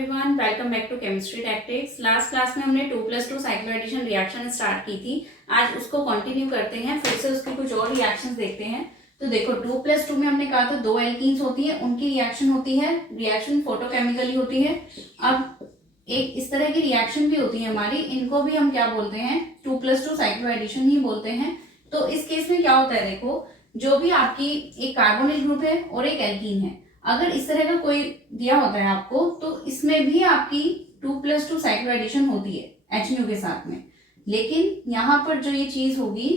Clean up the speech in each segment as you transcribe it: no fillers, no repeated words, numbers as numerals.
Everyone, welcome back to chemistry tactics. Last class में हमने 2+2 cyclo addition reaction start की थी। आज उसको कंटिन्यू करते हैं, फिर से उसके कुछ और रिएक्शंस देखते हैं। तो देखो 2+2 में हमने कहा था दो एल्कीन्स होती है, उनकी रिएक्शन होती है, रिएक्शन फोटोकेमिकली होती है। अब एक इस तरह की रिएक्शन भी होती है हमारी, इनको भी हम क्या बोलते हैं, 2+2 साइक्लो एडिशन ही बोलते हैं। तो इस केस में क्या होता है, देखो जो भी आपकी एक कार्बोनिल ग्रुप है और एक एल्कीन है, अगर इस तरह का कोई दिया होता है आपको, तो इसमें भी आपकी 2+2 साइक्लो एडिशन होती है HNO के साथ में। लेकिन यहाँ पर जो ये चीज होगी,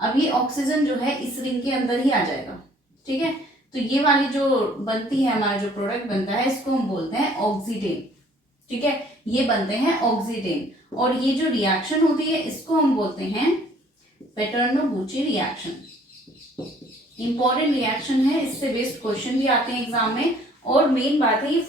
अब ये ऑक्सीजन जो है इस रिंग के अंदर ही आ जाएगा, ठीक है। तो ये वाली जो बनती है, हमारा जो प्रोडक्ट बनता है, इसको हम बोलते हैं ऑक्सीडेन, ठीक है। ये बनते हैं ऑक्सीडेन, और ये जो रिएक्शन होती है इसको हम बोलते हैं पेटर्नो-बुची रिएक्शन। इंपॉर्टेंट रिएक्शन है, इससे बेस्ड क्वेश्चन भी आते हैं एग्जाम में। और मेन बात है, ये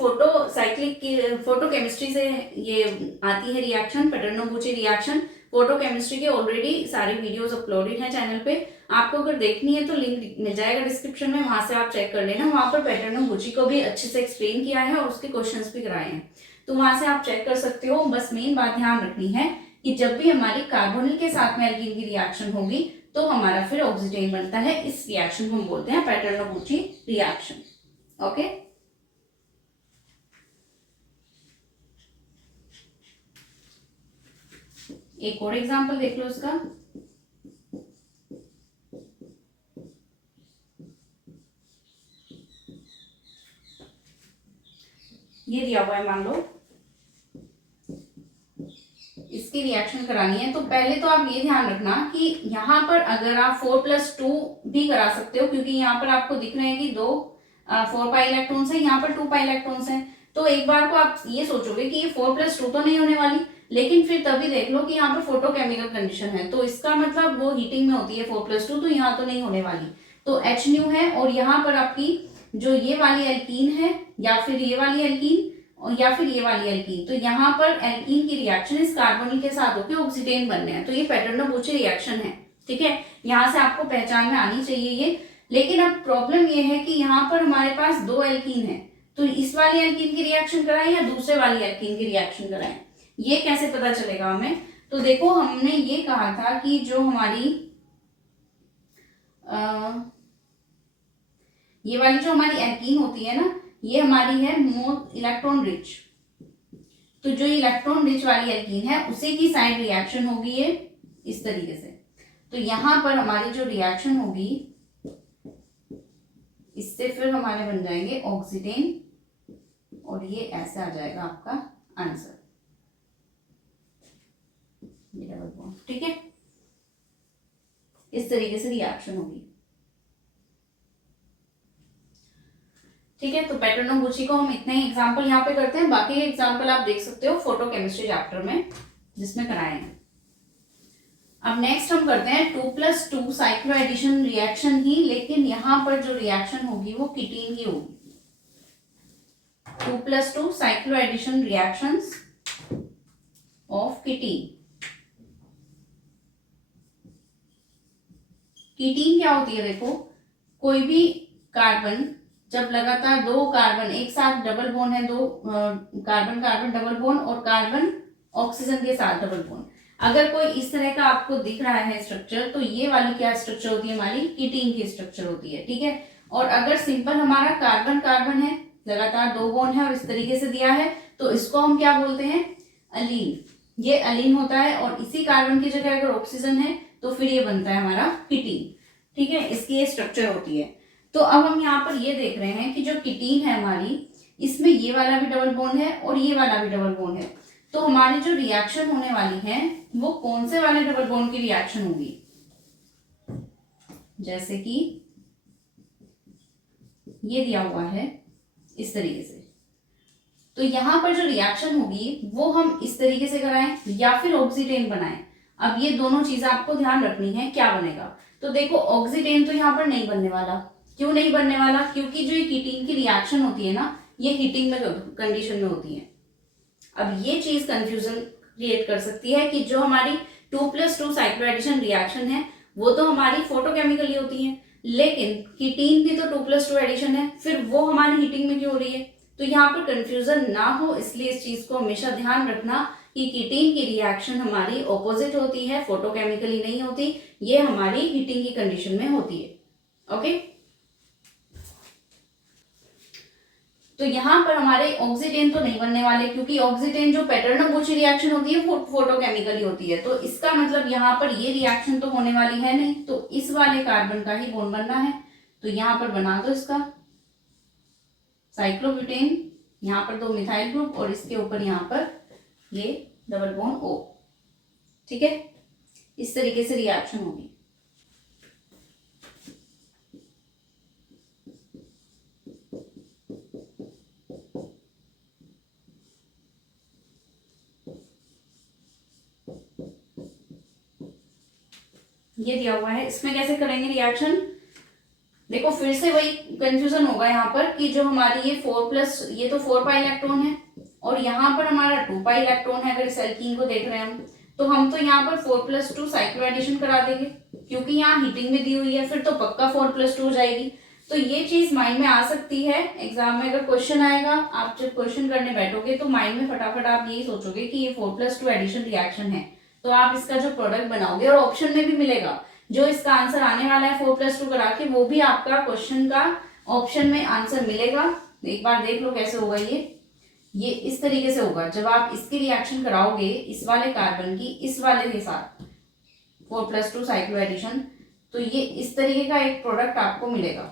फोटोकेमिस्ट्री से ये आती है रिएक्शन, पेटर्नो-बुची रिएक्शन। फोटोकेमिस्ट्री के ऑलरेडी सारी वीडियोस अपलोडेड हैं चैनल पे, आपको अगर देखनी है तो लिंक मिल जाएगा डिस्क्रिप्शन में, वहां से आप चेक कर लेना। वहां पर पेटर्नो-बुची को भी अच्छे से एक्सप्लेन किया है और उसके क्वेश्चंस भी कराए हैं, तो वहां से आप चेक कर सकते हो। बस मेन बात ध्यान रखनी है कि जब भी हमारी कार्बोनिल के साथ में एल्कीन की रिएक्शन होगी तो हमारा फिर ऑक्सीडेन बनता है। इस रिएक्शन को हम बोलते हैं पेटर्नो-बुची रिएक्शन। ओके, एक और एग्जांपल देख लो इसका। ये दिया हुआ है, मान लो इसकी रिएक्शन करानी है, तो पहले तो आप ये ध्यान रखना कि यहाँ पर अगर आप 4+2 भी करा सकते हो, क्योंकि यहाँ पर आपको दिख रहे हैं कि दो 4 पाई इलेक्ट्रॉन्स है, यहाँ पर 2 पाई इलेक्ट्रॉन्स है। तो एक बार को आप ये सोचोगे कि ये 4+2 तो नहीं होने वाली, लेकिन फिर तभी देख लो कि यहाँ पर फोटोकेमिकल कंडीशन है, तो इसका मतलब वो हीटिंग में होती है 4+2, तो यहाँ तो नहीं होने वाली। तो HNO है, और यहाँ पर आपकी जो ये वाली एल्कीन है, या फिर ये वाली एल्कीन, और या फिर ये वाली एल्कीन, तो यहाँ पर एल्कीन की रिएक्शन इस कार्बोनिल के साथ होकर ऑक्सीडेन बनने हैं। तो ये पेटर्नो-बुची रिएक्शन है, ठीक है। यहाँ से आपको पहचान में आनी चाहिए ये। लेकिन अब प्रॉब्लम ये है कि यहाँ पर हमारे पास दो एल्कीन है, तो इस वाली एल्कीन की रिएक्शन कराएं या दूसरे वाली एल्कीन की रिएक्शन कराएं, ये कैसे पता चलेगा हमें। तो देखो हमने ये कहा था कि जो हमारी ये वाली जो हमारी एल्कीन होती है ना, ये हमारी है मोर इलेक्ट्रॉन रिच। तो जो इलेक्ट्रॉन रिच वाली एल्कीन है उसी की साइड रिएक्शन होगी ये इस तरीके से। तो यहां पर हमारी जो रिएक्शन होगी, इससे फिर हमारे बन जाएंगे ऑक्सीडेन, और ये ऐसे आ जाएगा आपका आंसर, ठीक है। इस तरीके से रिएक्शन होगी, ठीक है। तो पेटर्नो-बुची को हम इतने ही एग्जाम्पल यहाँ पे करते हैं, बाकी एग्जाम्पल आप देख सकते हो फोटोकेमिस्ट्री चैप्टर में जिसमें कराए हैं। अब नेक्स्ट हम करते हैं 2+2 साइक्लो एडिशन रिएक्शन ही, लेकिन यहाँ पर जो रिएक्शन होगी वो कीटीन की होगी। 2+2 साइक्लो एडिशन रिएक्शंस ऑफ कीटीन। कीटीन क्या होती है, देखो कोई भी कार्बन, जब लगातार दो कार्बन एक साथ डबल बॉन्ड है, दो कार्बन कार्बन डबल बॉन्ड और कार्बन ऑक्सीजन के साथ डबल बॉन्ड, अगर कोई इस तरह का आपको दिख रहा है स्ट्रक्चर, तो ये वाली क्या स्ट्रक्चर होती है, हमारी कीटीन की स्ट्रक्चर होती है, ठीक है। और अगर सिंपल हमारा कार्बन कार्बन है, लगातार दो बॉन्ड है और इस तरीके से दिया है, तो इसको हम क्या बोलते हैं, अलीन। ये अलीन होता है, और इसी कार्बन की जगह अगर ऑक्सीजन है तो फिर ये बनता है हमारा कीटीन, ठीक है। इसकी ये स्ट्रक्चर होती है। तो अब हम यहाँ पर ये देख रहे हैं कि जो कीटीन है हमारी, इसमें ये वाला भी डबल बॉन्ड है और ये वाला भी डबल बॉन्ड है। तो हमारी जो रिएक्शन होने वाली है वो कौन से वाले डबल बॉन्ड की रिएक्शन होगी, जैसे कि ये दिया हुआ है इस तरीके से। तो यहाँ पर जो रिएक्शन होगी वो हम इस तरीके से कराएं या फिर ऑक्सीडेन बनाएं। अब ये दोनों चीजें आपको ध्यान रखनी है, क्या बनेगा। तो देखो ऑक्सीडेन तो यहाँ पर नहीं बनने वाला। क्यों नहीं बनने वाला, क्योंकि जो ये कीटीन की रिएक्शन होती है ना, ये हीटिंग में कंडीशन में होती है। अब ये चीज कंफ्यूजन क्रिएट कर सकती है कि जो हमारी 2+2 साइक्लो एडिशन रिएक्शन है वो तो हमारी फोटोकेमिकली होती है, लेकिन कीटीन भी तो 2+2 एडिशन है, फिर वो हमारी हीटिंग में क्यों हो रही है। तो यहाँ पर कंफ्यूजन ना हो इसलिए इस चीज को हमेशा ध्यान रखना कि कीटीन की रिएक्शन हमारी ऑपोजिट होती है, फोटोकेमिकली नहीं होती, ये हमारी हीटिंग की कंडीशन में होती है। ओके, तो यहाँ पर हमारे ऑक्सीडेन तो नहीं बनने वाले, क्योंकि ऑक्सीडेन जो पैटर्नो-बुची रिएक्शन होती है वो फोटोकेमिकली होती है, तो इसका मतलब यहाँ पर ये रिएक्शन तो होने वाली है नहीं, तो इस वाले कार्बन का ही बॉन्ड बनना है। तो यहाँ पर बना दो इसका साइक्लोब्यूटेन, यहाँ पर 2 मिथाइल ग्रुप और इसके ऊपर यहाँ पर ये डबल बॉन्ड O। ठीक है, इस तरीके से रिएक्शन होगी। ये दिया हुआ है, इसमें कैसे करेंगे रिएक्शन, देखो फिर से वही कंफ्यूजन होगा यहाँ पर कि जो हमारी ये 4+ ये तो 4 पाई इलेक्ट्रॉन है और यहाँ पर हमारा 2 पाई इलेक्ट्रॉन है। अगर इस एल्कीन को देख रहे हैं हम, तो हम तो यहाँ पर 4+2 साइक्लो एडिशन करा देंगे, क्योंकि यहाँ हीटिंग में दी हुई है, फिर तो पक्का 4+2 हो जाएगी। तो ये चीज माइंड में आ सकती है, एग्जाम में अगर क्वेश्चन आएगा, आप जब क्वेश्चन करने बैठोगे तो माइंड में फटाफट आप यही सोचोगे कि ये 4+2 एडिशन रिएक्शन है, तो आप इसका जो प्रोडक्ट बनाओगे और ऑप्शन में भी मिलेगा जो इसका आंसर आने वाला है 4+2 करा के, वो भी आपका क्वेश्चन का ऑप्शन में आंसर मिलेगा। एक बार देख लो कैसे होगा ये इस तरीके से होगा। जब आप इसकी रिएक्शन कराओगे इस वाले कार्बन की इस वाले के साथ 4+2 साइक्लो एडिशन, तो ये इस तरीके का एक प्रोडक्ट आपको मिलेगा।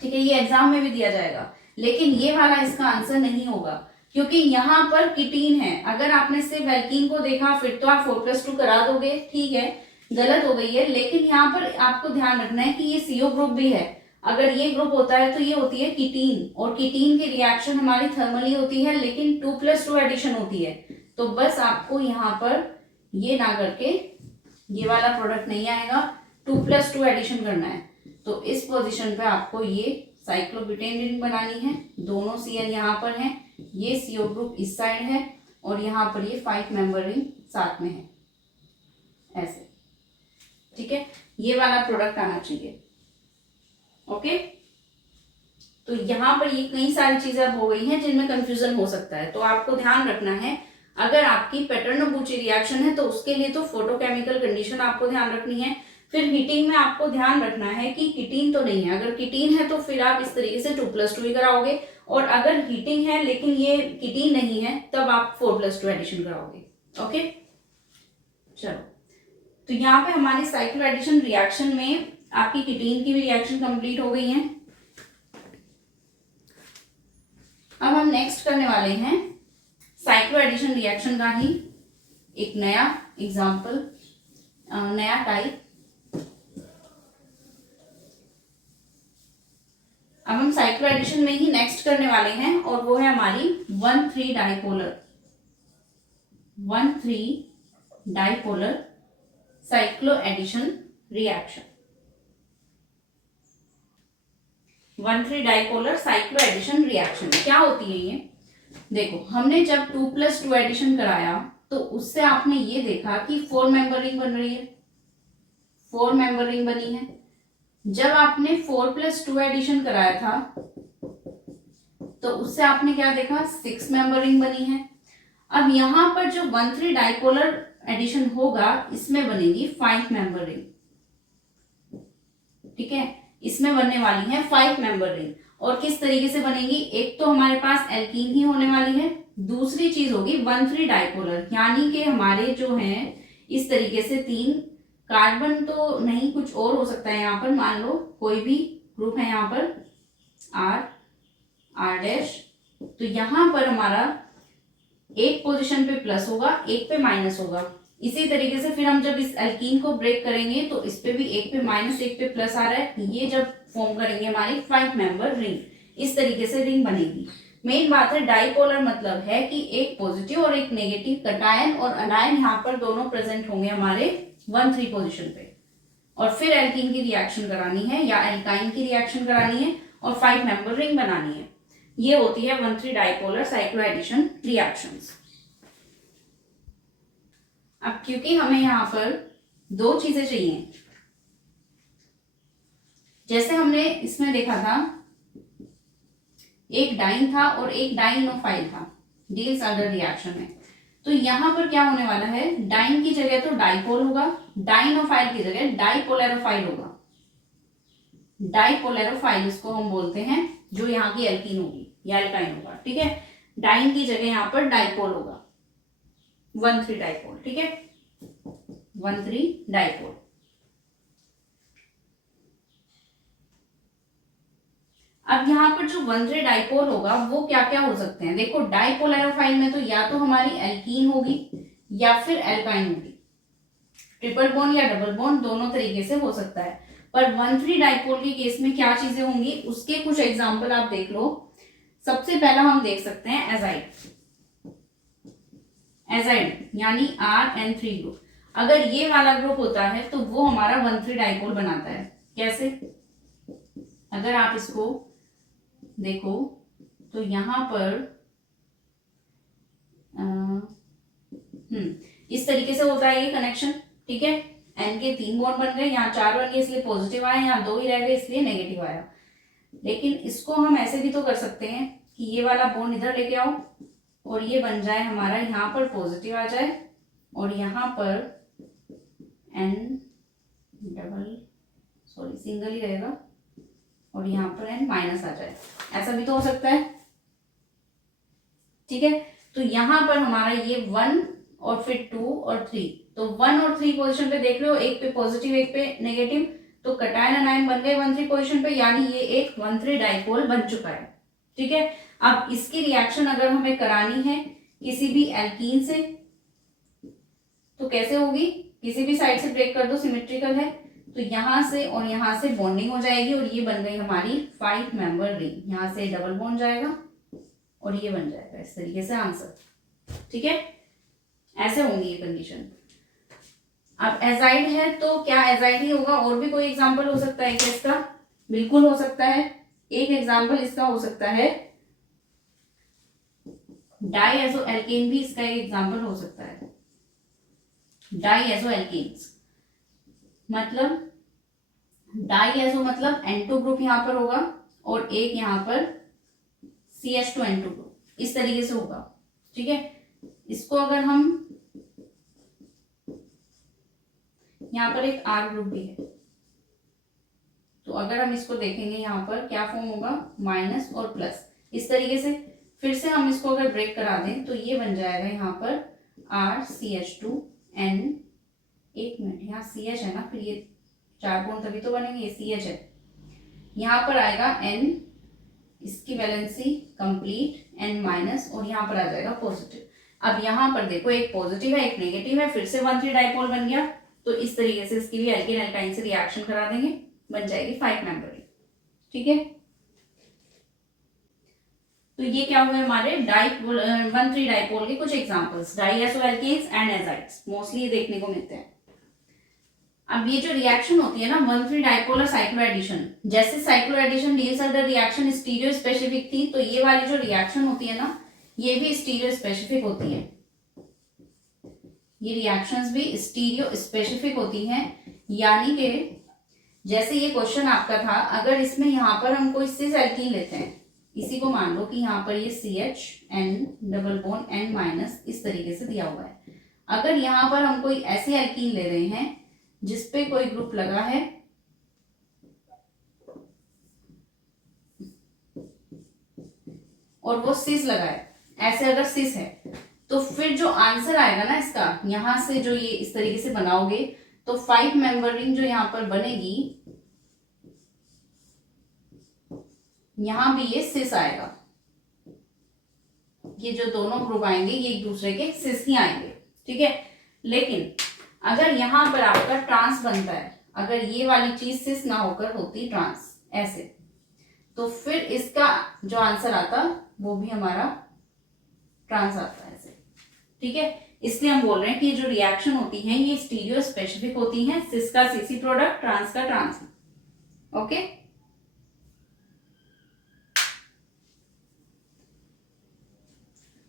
ठीक है, ये एग्जाम में भी दिया जाएगा, लेकिन ये वाला इसका आंसर नहीं होगा, क्योंकि यहाँ पर कीटीन है। अगर आपने सिर्फ एल्कीन को देखा फिर तो आप 4+2 करा दोगे, ठीक है, गलत हो गई है, लेकिन यहाँ पर आपको ध्यान रखना है कि ये CO ग्रुप भी है। अगर ये ग्रुप होता है तो ये होती है कीटीन, और कीटीन की रिएक्शन हमारी थर्मली होती है, लेकिन 2+2 एडिशन होती है। तो बस आपको यहाँ पर ये ना करके ये वाला प्रोडक्ट नहीं आएगा, 2+2 एडिशन करना है। तो इस पोजीशन पे आपको ये साइक्लोब्यूटेन रिंग बनानी है, दोनों Cl यहाँ पर है, ये CO ग्रुप इस साइड है और यहाँ पर ये 5 मेंबर रिंग साथ में है, ऐसे। ठीक है, ये वाला प्रोडक्ट आना चाहिए। ओके, तो यहाँ पर ये कई सारी चीजें अब हो गई हैं जिनमें कंफ्यूजन हो सकता है, तो आपको ध्यान रखना है अगर आपकी पैटर्नो-बुची रिएक्शन है तो उसके लिए तो फोटोकेमिकल कंडीशन आपको ध्यान रखनी है। फिर हीटिंग में आपको ध्यान रखना है कि कीटीन तो नहीं है, अगर कीटीन है तो फिर आप इस तरीके से 2+2 ही कराओगे, और अगर हीटिंग है लेकिन ये कीटीन नहीं है तब आप 4+2 एडिशन कराओगे। ओके, चलो, तो यहाँ पे हमारी साइक्लो एडिशन रिएक्शन में आपकी कीटीन की भी रिएक्शन कंप्लीट हो गई है। अब हम नेक्स्ट करने वाले हैं साइक्लो एडिशन रिएक्शन का ही एक नया एग्जाम्पल, नया टाइप। अब हम साइक्लो एडिशन में ही नेक्स्ट करने वाले हैं और वो है हमारी 1,3 dipolar cycloaddition reaction. 1,3 dipolar cycloaddition reaction क्या होती है ये? देखो, हमने जब 2+2 एडिशन कराया तो उससे आपने ये देखा कि 4 मेंबर रिंग बन रही है, 4 मेंबर रिंग बनी है। जब आपने 4+2 एडिशन कराया था तो उससे आपने क्या देखा, 6 मेंबर रिंग बनी है। अब यहाँ पर जो 1,3 डाइपोलर एडिशन होगा इसमें बनेगी 5 मेंबर रिंग। ठीक है, इसमें बनने वाली है 5 मेंबर रिंग। और किस तरीके से बनेगी, एक तो हमारे पास एल्कीन ही होने वाली है, दूसरी चीज होगी 1,3 डाइपोलर, यानी कि हमारे जो हैं इस तरीके से 3 कार्बन तो नहीं, कुछ और हो सकता है यहाँ पर, मान लो कोई भी ग्रुप है यहाँ पर R', तो यहाँ पर हमारा एक पोजीशन पे प्लस होगा, एक पे माइनस होगा। इसी तरीके से फिर हम जब इस एल्कीन को ब्रेक करेंगे तो इस पे भी एक पे माइनस एक पे प्लस आ रहा है, ये जब फॉर्म करेंगे हमारी 5 मेंबर रिंग, इस तरीके से रिंग बनेगी। मेन बात है डाइपोलर मतलब है कि एक पॉजिटिव और एक नेगेटिव कटायन और अनायन यहाँ पर दोनों प्रेजेंट होंगे हमारे 1,3 पोजीशन पे, और फिर एल्कीन की रिएक्शन करानी है या एल्काइन की रिएक्शन करानी है और 5 मेंबर रिंग बनानी है। ये होती है 1,3 डाइपोलर साइक्लो एडिशन रिएक्शंस। अब क्योंकि हमें यहाँ पर 2 चीजें चाहिए, जैसे हमने इसमें देखा था एक डाइन था और एक डाइनोफाइल था डील्स अंडर रिएक्शन में। तो यहाँ पर क्या होने वाला है, डाइन की जगह तो डाइपोल होगा, डाइनोफाइल की जगह डाइपोलेरोफाइल होगा। डाइपोलेरोफाइल इसको हम बोलते हैं, जो यहाँ की एल्कीन होगी या एल्काइन होगा, ठीक है। डाइन की जगह यहाँ पर डाइपोल होगा, 1,3 डाइपोल, ठीक है, 1,3 डाइपोल। अब यहाँ पर जो 1,3 डाइपोल होगा वो क्या क्या हो सकते हैं, देखो डाइपोलेरोफाइल में तो या तो हमारी एल्कीन होगी या फिर एल्काइन होगी, ट्रिपल बॉन्ड या डबल बॉन्ड दोनों तरीके से हो सकता है। पर 1,3 डाइपोल के केस में क्या चीजें होंगी, उसके कुछ एग्जांपल आप देख लो। सबसे पहला हम देख सकते हैं एजाइड, एजाइड यानी RN3 ग्रुप। अगर ये वाला ग्रुप होता है तो वो हमारा 1,3 डाइपोल बनाता है। कैसे, अगर आप इसको देखो तो यहां पर इस तरीके से होता है ये कनेक्शन, ठीक है। एन के 3 बॉन्ड बन गए, यहाँ 4 बन गए इसलिए पॉजिटिव आया, यहाँ 2 ही रह गए इसलिए नेगेटिव आया। लेकिन इसको हम ऐसे भी तो कर सकते हैं कि ये वाला बॉन्ड इधर लेके आओ और ये बन जाए हमारा, यहाँ पर पॉजिटिव आ जाए और यहाँ पर सिंगल ही रहेगा और यहाँ पर N माइनस आ जाए, ऐसा भी तो हो सकता है, ठीक है। तो यहाँ पर हमारा ये 1 और फिर 2 और 3, तो 1 और 3 पोजीशन पे देख लो, एक पे पॉजिटिव एक पे नेगेटिव, तो कटायन अनायन बन गए 1,3 पोजीशन पे, यानी ये एक 1,3 डाइपोल बन चुका है, ठीक है। अब इसकी रिएक्शन अगर हमें करानी है किसी भी एल्कीन से तो कैसे होगी, किसी भी साइड से ब्रेक कर दो, सिमेट्रिकल है, तो यहां से और यहां से बॉन्डिंग हो जाएगी और ये बन गई हमारी 5 मेंबर रिंग। यहां से डबल बॉन्ड जाएगा और ये बन जाएगा इस तरीके से आंसर, ठीक है। ऐसे होंगी ये कंडीशन। अब एजाइड है तो क्या एजाइड ही होगा, और भी कोई एग्जांपल हो सकता है क्या इसका, बिल्कुल हो सकता है। एक एग्जांपल इसका हो सकता है डाईएजो एल्केन, भी इसका एक एग्जांपल हो सकता है। डाईएजो एल्केन्स मतलब डाईएजो मतलब N2 ग्रुप यहां पर होगा और एक यहां पर CH2N2 ग्रुप, इस तरीके से होगा, ठीक है। इसको अगर हम, यहां पर एक R ग्रुप भी है, तो अगर हम इसको देखेंगे यहां पर क्या फॉर्म होगा, माइनस और प्लस, इस तरीके से। फिर से हम इसको अगर ब्रेक करा दें तो ये बन जाएगा यहाँ पर RCH2N, एक मिनट, यहाँ CH है ना, फिर ये 4 बॉन्ड तभी तो बनेंगे, ये CH है, यहाँ पर आएगा N, इसकी वैलेंसी कंप्लीट N माइनस और यहाँ पर आ जाएगा पॉजिटिव। अब यहाँ पर देखो एक पॉजिटिव है एक नेगेटिव है, फिर से 1,3 डाइपोल बन गया, तो इस तरीके से इसकी भी एल्केन एल्काइन से रिएक्शन करा देंगे, बन जाएगी 5 मेंबर रिंग, ठीक है। तो ये क्या हुए हमारे 1,3 डाइपोल के कुछ एग्जांपल्स, डाईएसो एल्केन्स एंड एजाइड्स, मोस्टली ये देखने को मिलते हैं। अब ये जो रिएक्शन होती है ना 1,3 डाइपोलर साइक्लो एडिशन, जैसे cycloaddition Diels Alder reaction stereospecific थी, तो ये वाली जो रिएक्शन होती है ना ये भी स्टीरियो स्पेसिफिक होती है, ये रिएक्शंस भी स्टीरियो स्पेसिफिक होती हैं। यानी कि जैसे ये क्वेश्चन आपका था, अगर इसमें यहाँ पर हम कोई सिस एल्कीन लेते हैं, इसी को मान लो कि यहाँ पर ये CHN double bond N minus इस तरीके से दिया हुआ है, अगर यहाँ पर हम कोई ऐसे एल्कीन ले रहे हैं जिसपे कोई ग्रुप लगा है और वो सिस लगा है, ऐसे अगर सिस है, तो फिर जो आंसर आएगा ना इसका, यहां से जो ये इस तरीके से बनाओगे तो 5 मेंबर रिंग जो यहां पर बनेगी, यहां भी ये सिस आएगा, ये जो दोनों ग्रुप आएंगे ये एक दूसरे के सिस ही आएंगे, ठीक है। लेकिन अगर यहां पर आपका ट्रांस बनता है, अगर ये वाली चीज सिस ना होकर होती ट्रांस ऐसे, तो फिर इसका जो आंसर आता वो भी हमारा ट्रांस आता है ऐसे, ठीक है। इसलिए हम बोल रहे हैं कि जो रिएक्शन होती है ये स्टीरियो स्पेसिफिक होती है, सिस का सीसी प्रोडक्ट, ट्रांस का ट्रांस, ओके।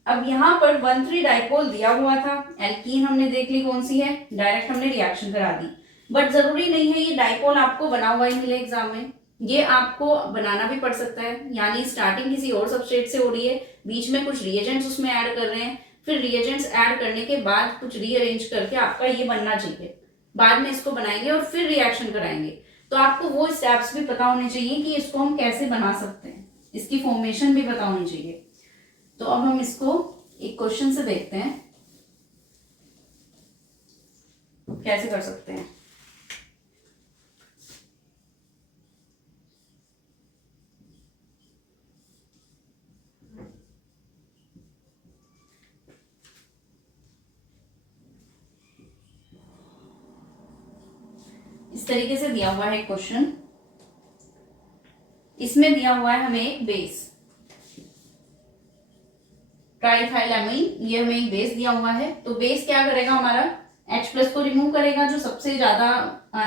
अब यहाँ पर 1,3 डाइपोल दिया हुआ था, एल्कीन हमने देख ली कौन सी है, डायरेक्ट हमने रिएक्शन करा दी, बट जरूरी नहीं है ये डाइपोल आपको बना हुआ ही मिले एग्जाम में, ये आपको बनाना भी पड़ सकता है, यानी स्टार्टिंग किसी और सबस्ट्रेट से हो रही है, बीच में कुछ रिएजेंट्स उसमें ऐड कर रहे हैं, फिर रिएजेंट्स ऐड करने के बाद कुछ रीअरेंज करके आपका ये बनना चाहिए, बाद में इसको बनाएंगे और फिर रिएक्शन कराएंगे। तो आपको वो स्टेप्स भी पता होने चाहिए कि इसको हम कैसे बना सकते हैं, इसकी फॉर्मेशन भी पता होनी चाहिए। तो अब हम इसको एक क्वेश्चन से देखते हैं कैसे कर सकते हैं। इस तरीके से दिया हुआ है क्वेश्चन, इसमें दिया हुआ है हमें एक बेस ट्राइथाइलैमाइन, ये हमें एक बेस दिया हुआ है। तो बेस क्या करेगा, हमारा H+ को रिमूव करेगा, जो सबसे ज्यादा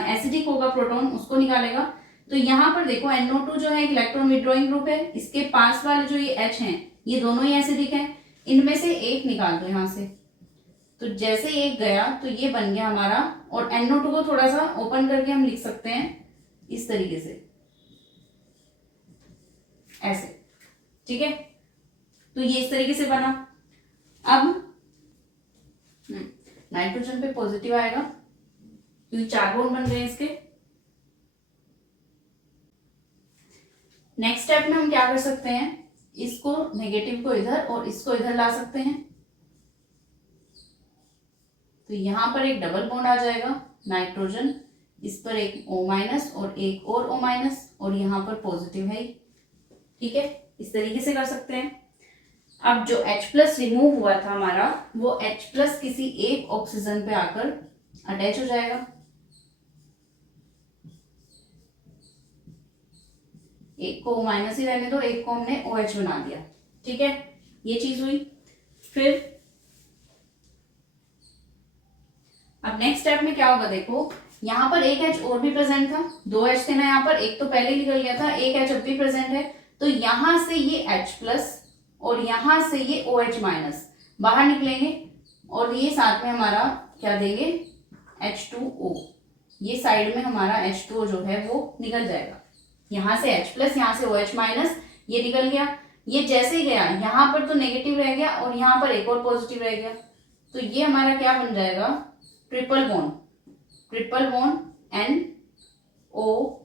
एसिडिक होगा प्रोटॉन उसको निकालेगा। तो यहाँ पर देखो NO2 जो है एक इलेक्ट्रॉन विड्रॉइंग ग्रुप है, इसके पास वाले जो ये H हैं ये दोनों ही एसिडिक हैं, इनमें से एक निकाल दो यहाँ से। तो जैसे एक गया तो ये बन गया हमारा, और NO2 को थोड़ा सा ओपन करके हम लिख सकते हैं इस तरीके से, ऐसे, ठीक है। तो ये इस तरीके से बना। अब नाइट्रोजन पे पॉजिटिव आएगा क्योंकि 4 बॉन्ड बन गए हैं इसके। नेक्स्ट स्टेप में हम क्या कर सकते हैं, इसको नेगेटिव को इधर और इसको इधर ला सकते हैं। तो यहां पर एक डबल बॉन्ड आ जाएगा नाइट्रोजन, इस पर एक O- और एक और O-, और यहां पर पॉजिटिव है, ठीक है। इस तरीके से कर सकते हैं। अब जो H+ रिमूव हुआ था हमारा, वो H+ किसी एक ऑक्सीजन पे आकर अटैच हो जाएगा। एक को O- ही रहने दो, एक को हमने OH बना दिया, ठीक है, ये चीज हुई। फिर अब नेक्स्ट स्टेप में क्या होगा, देखो यहाँ पर एक H और भी प्रेजेंट था, 2 H थे ना यहाँ पर, एक तो पहले ही निकल गया था, एक H अब भी प्रेजेंट है। तो यहां से ये H+ और यहां से ये OH- बाहर निकलेंगे, और ये साथ में हमारा क्या देंगे, H2O। ये साइड में हमारा H2O जो है वो निकल जाएगा, यहां से H+, यहां से OH-, ये निकल गया। ये जैसे ही गया यहां पर तो नेगेटिव रह गया और यहां पर एक और पॉजिटिव रह गया। तो ये हमारा क्या बन जाएगा, ट्रिपल बॉन्ड NO-।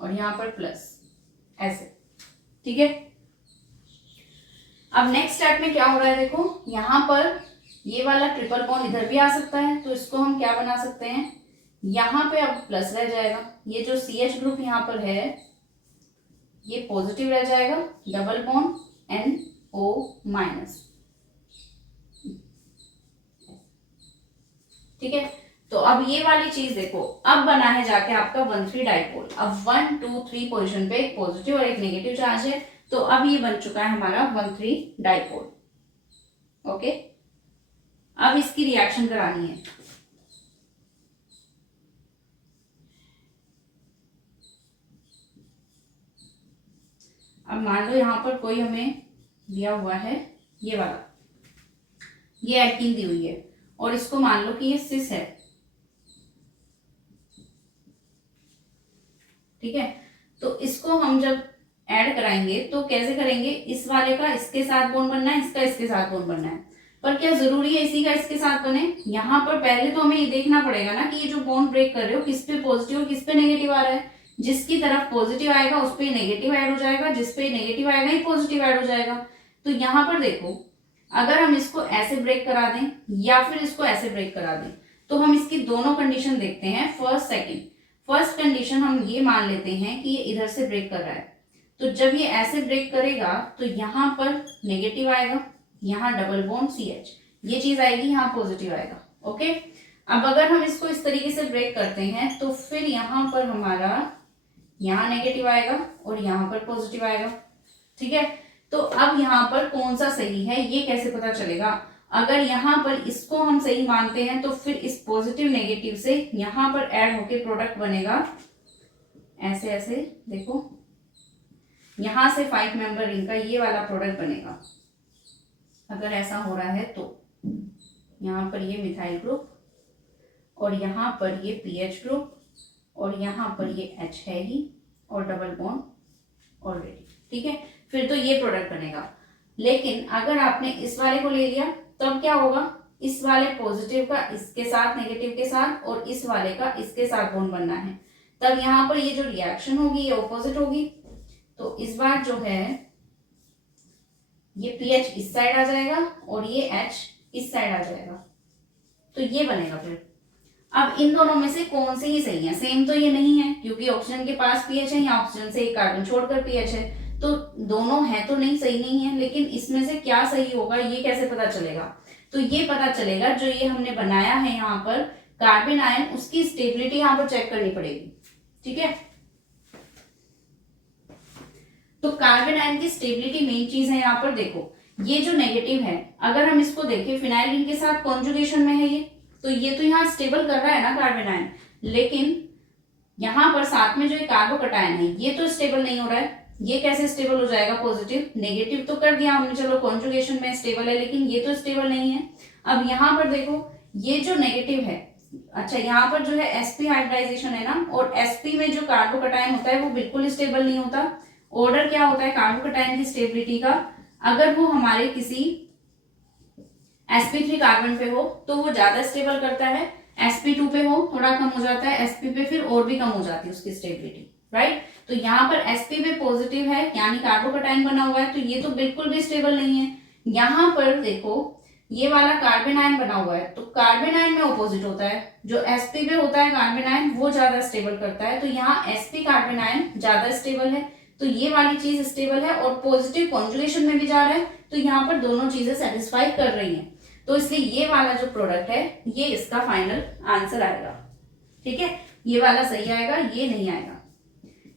और यहां पर प्लस, ऐसे, ठीक है। अब नेक्स्ट स्टेप में क्या हो रहा है, देखो यहां पर ये वाला ट्रिपल बॉन्ड इधर भी आ सकता है, तो इसको हम क्या बना सकते हैं, यहां पे अब प्लस रह जाएगा, ये जो CH ग्रुप यहां पर है ये पॉजिटिव रह जाएगा, डबल बॉन्ड NO-। ठीक है। तो अब ये वाली चीज देखो, अब बना है जाके आपका 1,3 डाइपोल। अब 1, 2, 3 पोजीशन पे एक पॉजिटिव और एक नेगेटिव चार्ज है, तो अब ये बन चुका है हमारा 1,3 डाइपोल। ओके, अब इसकी रिएक्शन करानी है। अब मान लो यहां पर कोई हमें दिया हुआ है, ये वाला, ये एल्कीन दी हुई है, और इसको मान लो कि ये सिस है, ठीक है। तो इसको हम जब ऐड कराएंगे तो कैसे करेंगे, इस वाले का इसके साथ बॉन्ड बनना है, इसका इसके साथ बॉन्ड बनना है। पर क्या जरूरी है इसी का इसके साथ बने, यहाँ पर पहले तो हमें ये देखना पड़ेगा ना कि ये जो बॉन्ड ब्रेक कर रहे हो किस पे पॉजिटिव और किस पे नेगेटिव आ रहा है। जिसकी तरफ पॉजिटिव आएगा उस पे नेगेटिव ऐड हो जाएगा, जिस पे नेगेटिव आएगा ही पॉजिटिव ऐड हो जाएगा। तो यहाँ पर देखो, अगर हम इसको ऐसे ब्रेक करा दें या फिर इसको ऐसे ब्रेक करा दें, तो हम इसकी दोनों कंडीशन देखते हैं, फर्स्ट सेकंड। फर्स्ट कंडीशन हम ये मान लेते हैं कि ये इधर से ब्रेक कर रहा है, तो जब ये ऐसे ब्रेक करेगा तो यहाँ पर नेगेटिव आएगा, यहाँ डबल बॉन्ड CH, ये चीज आएगी, यहाँ पॉजिटिव आएगा। ओके, अब अगर हम इसको इस तरीके से ब्रेक करते हैं तो फिर यहाँ पर हमारा यहाँ नेगेटिव आएगा और यहाँ पर पॉजिटिव आएगा, ठीक है। तो अब यहाँ पर कौन सा सही है ये कैसे पता चलेगा, अगर यहाँ पर इसको हम सही मानते हैं तो फिर इस पॉजिटिव नेगेटिव से यहाँ पर ऐड होके प्रोडक्ट बनेगा, ऐसे ऐसे देखो, यहां से 5 मेंबर रिंग का ये वाला प्रोडक्ट बनेगा, अगर ऐसा हो रहा है तो यहाँ पर ये मिथाइल ग्रुप और यहाँ पर ये पीएच ग्रुप और यहाँ पर ये H है ही और डबल बॉन्ड ऑलरेडी, ठीक है। फिर तो ये प्रोडक्ट बनेगा। लेकिन अगर आपने इस वाले को ले लिया तब क्या होगा, इस वाले पॉजिटिव का इसके साथ नेगेटिव के साथ और इस वाले का इसके साथ बॉन्ड बनना है, तब यहाँ पर ये जो रिएक्शन होगी ये ऑपोजिट होगी। तो इस बार जो है ये पीएच इस साइड आ जाएगा और ये H इस साइड आ जाएगा, तो ये बनेगा। फिर अब इन दोनों में से कौन सी ही सही है? सेम तो ये नहीं है क्योंकि ऑक्सीजन के पास पीएच है, या ऑक्सीजन से एक कार्बन छोड़कर पीएच है, तो दोनों है तो नहीं, सही नहीं है। लेकिन इसमें से क्या सही होगा ये कैसे पता चलेगा? तो ये पता चलेगा जो ये हमने बनाया है यहाँ पर कार्बन आयन, उसकी स्टेबिलिटी यहाँ पर चेक करनी पड़ेगी, ठीक है। तो कार्बन आयन की स्टेबिलिटी मेन चीज है। यहाँ पर देखो ये जो नेगेटिव है, अगर हम इसको देखें फिनाइल रिंग के साथ कॉन्जुगेशन में है ये, तो ये तो यहाँ स्टेबल कर रहा है ना कार्बन आयन, लेकिन यहाँ पर साथ में जो कार्बोकटायन है ये तो स्टेबल नहीं हो रहा है। ये कैसे स्टेबल हो जाएगा? पॉजिटिव नेगेटिव तो कर दिया हमने, चलो कॉन्जुगेशन में स्टेबल है, लेकिन ये तो स्टेबल नहीं है। अब यहाँ पर देखो ये जो नेगेटिव है, अच्छा यहाँ पर जो है sp हाइब्रिडाइजेशन है ना, और sp में जो कार्बोकटायन होता है वो बिल्कुल स्टेबल नहीं होता। ऑर्डर क्या होता है कार्बोकटायन की स्टेबिलिटी का? अगर वो हमारे किसी sp3 कार्बन पे हो तो वो ज्यादा स्टेबल करता है, sp2 पे हो थोड़ा कम हो जाता है, sp पे फिर और भी कम हो जाती है उसकी स्टेबिलिटी, राइट। तो यहाँ पर sp पे पॉजिटिव है यानी कार्बोकटायन बना हुआ है, तो ये तो बिल्कुल भी स्टेबल नहीं है। यहाँ पर देखो ये वाला कार्बन आयन बना हुआ है, तो कार्बन आयन में ऑपोजिट होता है, जो sp पे होता है कार्बन आयन वो ज्यादा स्टेबल करता है, तो यहाँ sp कार्बन आयन ज्यादा स्टेबल है, तो ये वाली चीज स्टेबल है और पॉजिटिव कॉन्जुगेशन में भी जा रहा है, तो यहाँ पर दोनों चीजें सेटिस्फाई कर रही हैं। तो इसलिए ये वाला जो प्रोडक्ट है ये इसका फाइनल आंसर आएगा, ठीक है। ये वाला सही आएगा, ये नहीं आएगा।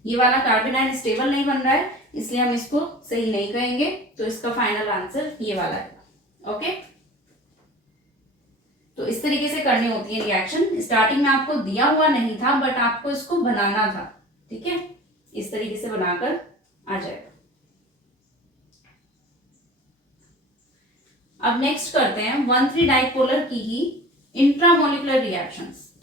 ये वाला कार्बन आयन स्टेबल नहीं बन रहा है इसलिए हम इसको सही नहीं कहेंगे, तो इसका फाइनल आंसर ये वाला आएगा, ओके। तो इस तरीके से करनी होती है रिएक्शन। स्टार्टिंग में आपको दिया हुआ नहीं था बट आपको इसको बनाना था, ठीक है। इस तरीके से बनाकर आ जाएगा। अब नेक्स्ट करते हैं 1,3 डाइपोलर की ही इंट्रामोलिकुलर रिएक्शंस,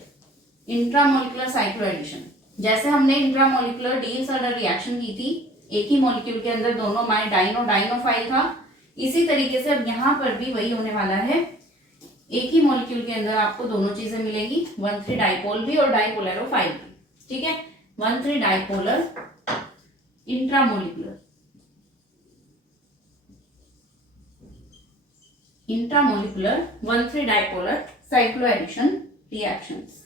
इंट्रामोलिकुलर साइक्लोएडिशन। जैसे हमने इंट्रामोलिकुलर डीएसएलआर रिएक्शन की थी, एक ही मॉलिक्यूल के अंदर दोनों हमारे डाइनोफाइल था, इसी तरीके से अब यहाँ पर भी वही होने वाला है। एक ही मॉलिक्यूल के अंदर आपको दोनों चीजें मिलेगी, 1,3 डाइपोल भी और डाइपोलरोफाइल भी, ठीक है। 1,3 dipolar intramolecular, intramolecular 1,3 dipolar cycloaddition reactions.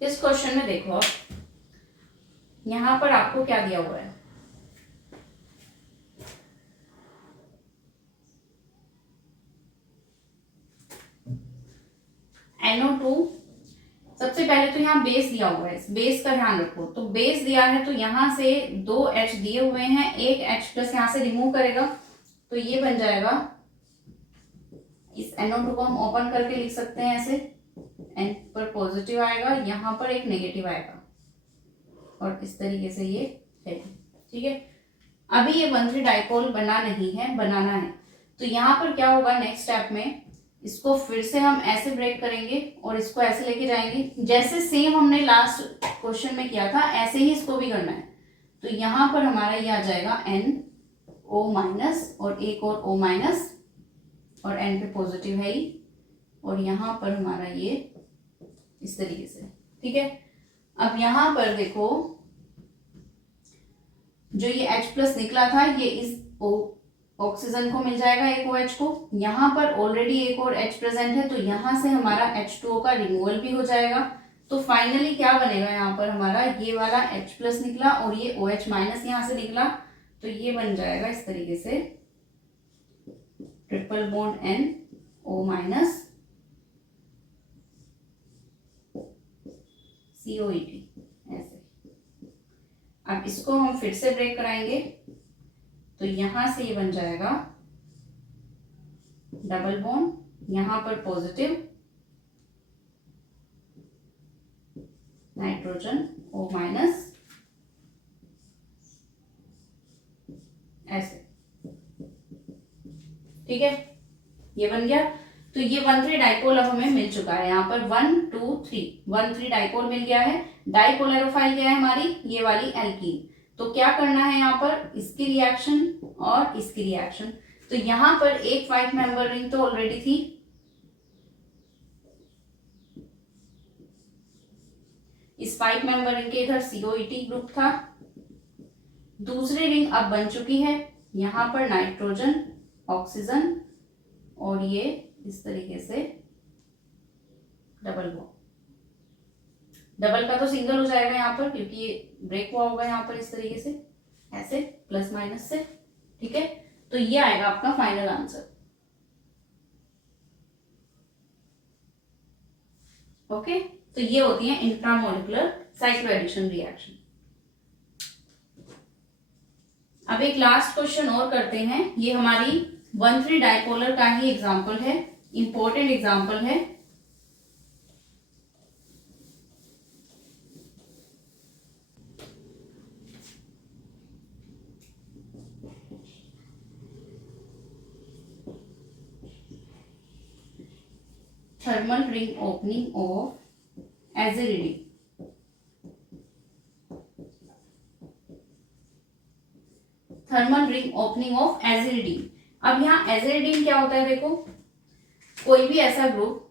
इस क्वेश्चन में देखो यहां पर आपको क्या दिया हुआ है, NO2। सबसे पहले तो यहाँ बेस दिया हुआ है, इस बेस का ध्यान रखो। तो बेस दिया है तो यहाँ से 2 H दिए हुए हैं, एक H प्लस यहाँ से रिमूव करेगा तो ये बन जाएगा, इस NO2 को हम ओपन करके लिख सकते हैं ऐसे, N पर पॉजिटिव आएगा, यहाँ पर एक नेगेटिव आएगा और इस तरीके से ये है, ठीक है। अभी ये 1,3 डाइपोल बना नहीं है, बनाना है। तो यहाँ पर क्या होगा नेक्स्ट स्टेप में, इसको फिर से हम ऐसे ब्रेक करेंगे और इसको ऐसे लेके जाएंगे, जैसे सेम हमने लास्ट क्वेश्चन में किया था ऐसे ही इसको भी करना है। तो यहाँ पर हमारा ये आ जाएगा NO माइनस और एक और O माइनस और N पे पॉजिटिव है ही, और यहाँ पर हमारा ये इस तरीके से, ठीक है। अब यहाँ पर देखो जो ये H प्लस निकला था ये इस ऑक्सीजन को मिल जाएगा एक OH को, यहाँ पर ऑलरेडी एक और H प्रेजेंट है तो यहाँ से हमारा H2O का रिमूवल भी हो जाएगा। तो फाइनली क्या बनेगा, यहाँ पर हमारा ये वाला H प्लस निकला और ये OH माइनस यहाँ से निकला, तो ये बन जाएगा इस तरीके से triple bond NO minus COET ऐसे। अब इसको हम फिर से ब्रेक कराएंगे तो यहां से ये बन जाएगा डबल बॉन्ड, यहां पर पॉजिटिव नाइट्रोजन O माइनस ऐसे, ठीक है, ये बन गया। तो ये 1,3 डाइपोल अब हमें मिल चुका है, यहाँ पर 1 2 3 1,3 डाइपोल मिल गया है। डाइपोलरोफाइल क्या है हमारी, ये वाली एल्कीन। तो क्या करना है यहाँ पर, इसकी रिएक्शन और इसकी रिएक्शन। तो यहाँ पर एक 5 मेंबर रिंग तो ऑलरेडी थी, इस 5 मेंबर रिंग के इधर COET ग्रुप था। दूसरी रिंग अब बन चुकी है, यहाँ पर नाइट्रोजन, ऑक्सीजन और ये इस तरीके से डबल बॉन्ड। डबल का तो सिंगल हो जाएगा यहाँ पर, क्योंकि ये ब्रेक हुआ होगा यहाँ पर इस तरीके से, ऐसे प्लस माइनस से, ठीक है। तो ये आएगा आपका फाइनल आंसर। ओके, तो ये होती है इंट्रामोलिकुलर साइक्लोएडिशन रिएक्शन। अब एक लास्ट क्वेश्चन और करते हैं, ये हमारी 1,3 डाइपोलर का ही एग्जांपल है, इंपॉर्टेंट एग्जांपल है। Thermal ring opening of aziridine. Thermal ring opening of aziridine. अब यहाँ एजिरिडीन क्या होता है, देखो कोई भी ऐसा ग्रुप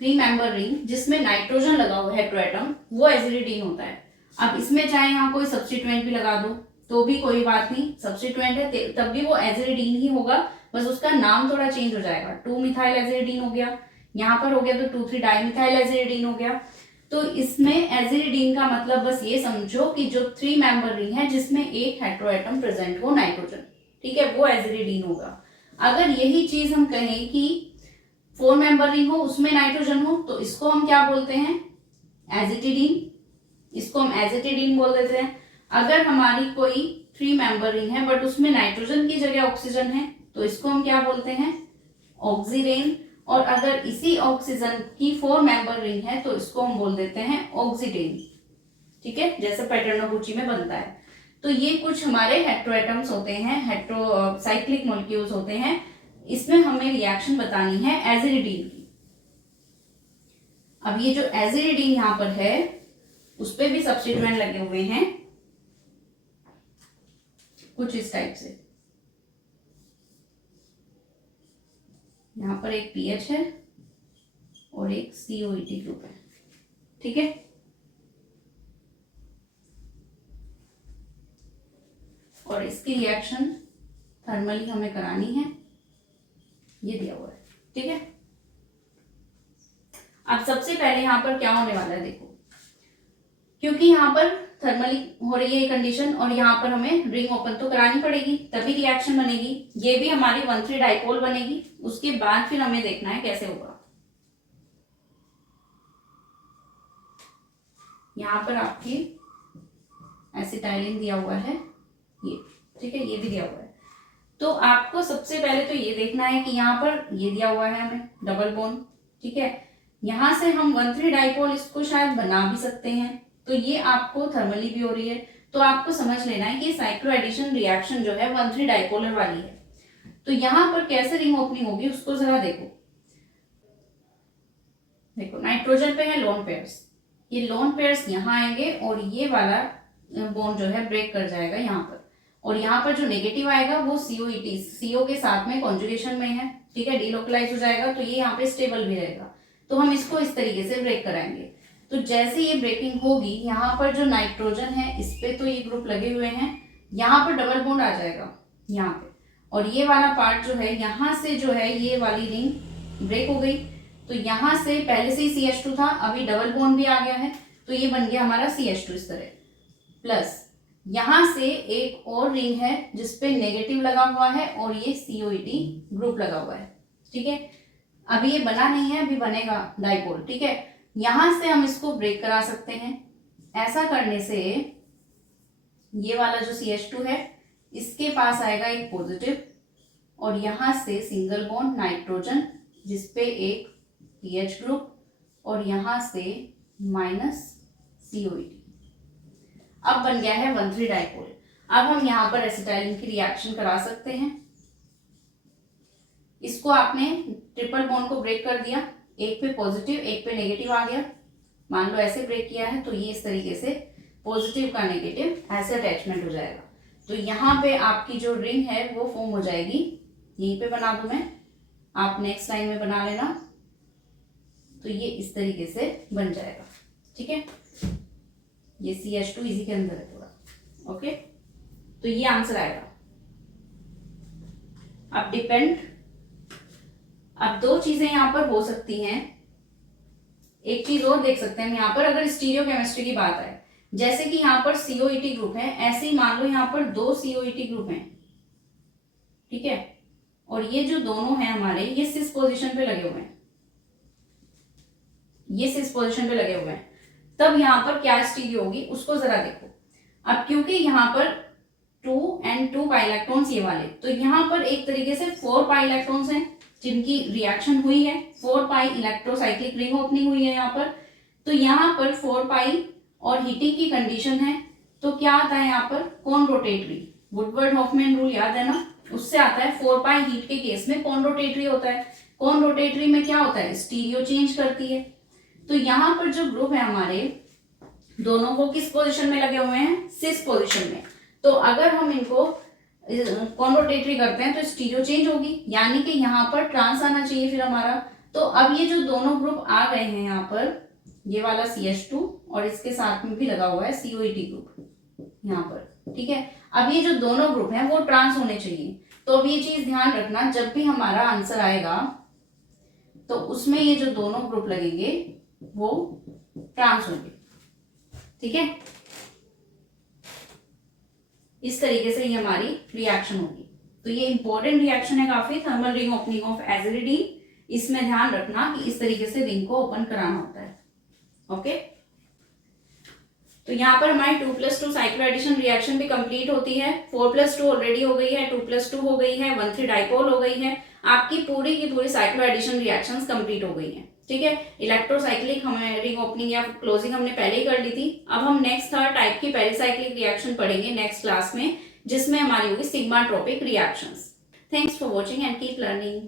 3 मेंबर रिंग जिसमें नाइट्रोजन लगा हुआ है हेटेरोएटम, वो एजिरिडीन होता है। अब इसमें चाहे यहाँ कोई सब्स्टिट्यूएंट भी लगा दो तो भी कोई बात नहीं, सब्स्टिट्यूएंट है तब भी वो एजिरिडीन ही होगा, बस उसका नाम थोड़ा चेंज हो जाएगा। 2 मिथाइल एजिरिडीन हो गया, यहाँ पर हो गया तो 2,3 डाइमिथाइल एजिरिडीन हो गया। तो इसमें एजिरिडीन का मतलब बस ये समझो कि जो 3 मेंबर रिंग है जिसमें एक हेटेरोएटम प्रेजेंट हो नाइट्रोजन, ठीक है, वो एजिरिडीन होगा। अगर यही चीज हम कहें कि 4 मेंबर रिंग हो उसमें नाइट्रोजन हो, तो इसको हम क्या बोलते हैं, एजिटिडीन। इसको हम एजिटिडीन बोल देते हैं। अगर हमारी कोई 3 मेंबर रिंग है बट उसमें नाइट्रोजन की जगह ऑक्सीजन है, तो इसको हम क्या बोलते हैं, ऑक्सीडेन। और अगर इसी ऑक्सीजन की 4 मेंबर रिंग है तो इसको हम बोल देते हैं ऑक्सीडेन, ठीक है, जैसे पैटर्नोबुची में बनता है। तो ये कुछ हमारे हेटेरोएटम्स होते हैं, हेटेरो साइक्लिक मॉलिक्यूल्स होते हैं। इसमें हमें रिएक्शन बतानी है एजिरिडीन की। अब ये जो एजिरिडीन यहाँ पर है उस पे भी सब्स्टिट्यूएंट लगे हुए हैं कुछ इस टाइप से। यहाँ पर एक पीएच है और एक COET ग्रुप है, ठीक है। और इसकी रिएक्शन थर्मली हमें करानी है, ये दिया हुआ है, ठीक है। अब सबसे पहले यहाँ पर क्या होने वाला है, देखो क्योंकि यहाँ पर थर्मली हो रही है ये कंडीशन और यहाँ पर हमें रिंग ओपन तो करानी पड़ेगी तभी रिएक्शन बनेगी। ये भी हमारी 1,3 डाइपोल बनेगी, उसके बाद फिर हमें देखना है कैसे होगा। यहाँ पर आपकी एसिटाइलिन दिया हुआ है ये, ठीक है, ये भी दिया हुआ है। तो आपको सबसे पहले तो ये देखना है कि यहाँ पर ये दिया हुआ है हमें डबल बॉन्ड, ठीक है। यहाँ से हम 1,3 डाइपोल इसको शायद बना भी सकते हैं, तो ये आपको थर्मली भी हो रही है, तो आपको समझ लेना है कि साइक्लोएडिशन रिएक्शन जो है 1,3 डाइपोलर वाली है। तो यहाँ पर कैसे रिंग ओपनिंग होगी उसको जरा देखो। देखो नाइट्रोजन पे है लोन पेयर्स, ये लोन पेयर्स यहाँ आएंगे और ये वाला बॉन्ड जो है ब्रेक कर जाएगा यहाँ पर, और यहाँ पर जो नेगेटिव आएगा वो COET CO के साथ में कॉन्जुगेशन में है, ठीक है, डीलोकलाइज हो जाएगा, तो ये यहाँ पे स्टेबल भी रहेगा। तो हम इसको इस तरीके से ब्रेक कराएंगे। तो जैसे ये ब्रेकिंग होगी यहाँ पर जो नाइट्रोजन है इस पे तो ये ग्रुप लगे हुए हैं, यहाँ पर डबल बॉन्ड आ जाएगा यहाँ पे, और ये वाला पार्ट जो है यहाँ से जो है ये वाली रिंग ब्रेक हो गई। तो यहाँ से पहले से ही CH2 था, अभी डबल बॉन्ड भी आ गया है, तो ये बन गया हमारा CH2 इस तरह। प्लस यहाँ से एक और रिंग है जिसपे नेगेटिव लगा हुआ है और ये COET ग्रुप लगा हुआ है, ठीक है। अभी ये बना नहीं है, अभी बनेगा डाइपोल, ठीक है। यहां से हम इसको ब्रेक करा सकते हैं। ऐसा करने से ये वाला जो CH2 है इसके पास आएगा एक पॉजिटिव और यहां से सिंगल बॉन्ड नाइट्रोजन जिसपे एक PH ग्रुप और यहां से माइनस COET। अब बन गया है 1,3 डाइपोल। अब हम यहाँ पर एसिटाइलिन की रिएक्शन करा सकते हैं। इसको आपने ट्रिपल बॉन्ड को ब्रेक कर दिया, एक पे पॉजिटिव एक पे नेगेटिव आ गया, मान लो ऐसे ब्रेक किया है, तो ये इस तरीके से पॉजिटिव का नेगेटिव ऐसे अटैचमेंट हो जाएगा। तो यहाँ पे आपकी जो रिंग है वो फॉर्म हो जाएगी, यहीं पे बना दूं मैं, आप नेक्स्ट लाइन में बना लेना। तो ये इस तरीके से बन जाएगा, ठीक है। ये CH2 इसी के अंदर है थोड़ा, ओके। तो ये आंसर आएगा। अब डिपेंड, अब दो चीजें यहां पर हो सकती हैं, एक चीज और देख सकते हैं हम यहाँ पर, अगर स्टीरियो केमिस्ट्री की बात है, जैसे कि यहाँ पर COET ग्रुप है, ऐसे ही मान लो यहाँ पर दो COET ग्रुप हैं, ठीक है, और ये जो दोनों हैं हमारे, ये सिस पोजीशन पे लगे हुए हैं, ये सिस पोजीशन पे लगे हुए हैं, तब यहाँ पर क्या स्टीरियो होगी उसको जरा देखो। अब क्योंकि यहाँ पर 2 and 2 पाई इलेक्ट्रॉन्स ये वाले, तो यहाँ पर एक तरीके से 4 पाई इलेक्ट्रॉन्स हैं जिनकी रिएक्शन हुई है, 4 पाई इलेक्ट्रोसाइक्लिक रिंग ओपनिंग हुई है यहाँ पर। तो यहाँ पर 4 पाई और हीटिंग की कंडीशन है, तो क्या आता है यहाँ पर कौन रोटेटरी, वुडवर्ड हॉफमैन रूल याद है ना, उससे आता है 4 पाई हीट के केस में कौन रोटेटरी होता है, कौन रोटेटरी में क्या होता है, स्टीरियो चेंज करती है। तो यहाँ पर जो ग्रुप है हमारे, दोनों को किस पोजीशन में लगे हुए हैं, सिस पोजीशन में। तो अगर हम इनको कौन रोटेटरी करते हैं तो स्टीरियो चेंज होगी, यानी कि यहाँ पर ट्रांस आना चाहिए फिर हमारा। तो अब ये जो दोनों ग्रुप आ गए हैं यहाँ पर, ये वाला CH2 और इसके साथ में भी लगा हुआ है COET ग्रुप यहाँ पर, ठीक है। अब ये जो दोनों ग्रुप हैं वो ट्रांस होने चाहिए, तो अब ये चीज ध्यान रखना, जब भी हमारा आंसर आएगा तो उसमें ये जो दोनों ग्रुप लगेंगे वो ट्रांस होंगे, ठीक है। इस तरीके से ये हमारी रिएक्शन होगी। तो ये इंपॉर्टेंट रिएक्शन है काफी, थर्मल रिंग ओपनिंग ऑफ एजिलिडीन। इसमें ध्यान रखना कि इस तरीके से रिंग को ओपन कराना होता है, ओके। तो यहाँ पर हमारी 2+2 साइक्लो एडिशन रिएक्शन भी कंप्लीट होती है। 4+2 ऑलरेडी हो गई है, 2+2 हो गई है, 1,3 डाइपोल हो गई है। आपकी पूरी की पूरी साइक्लो एडिशन रिएक्शंस कंप्लीट हो गई हैं, ठीक है। इलेक्ट्रोसाइक्लिक हमें रिंग ओपनिंग या क्लोजिंग हमने पहले ही कर ली थी। अब हम नेक्स्ट थर्ड टाइप की पेरिसाइक्लिक रिएक्शन पढ़ेंगे नेक्स्ट क्लास में, जिसमें हमारी होगी sigma trophic reactions. Thanks for watching and keep learning.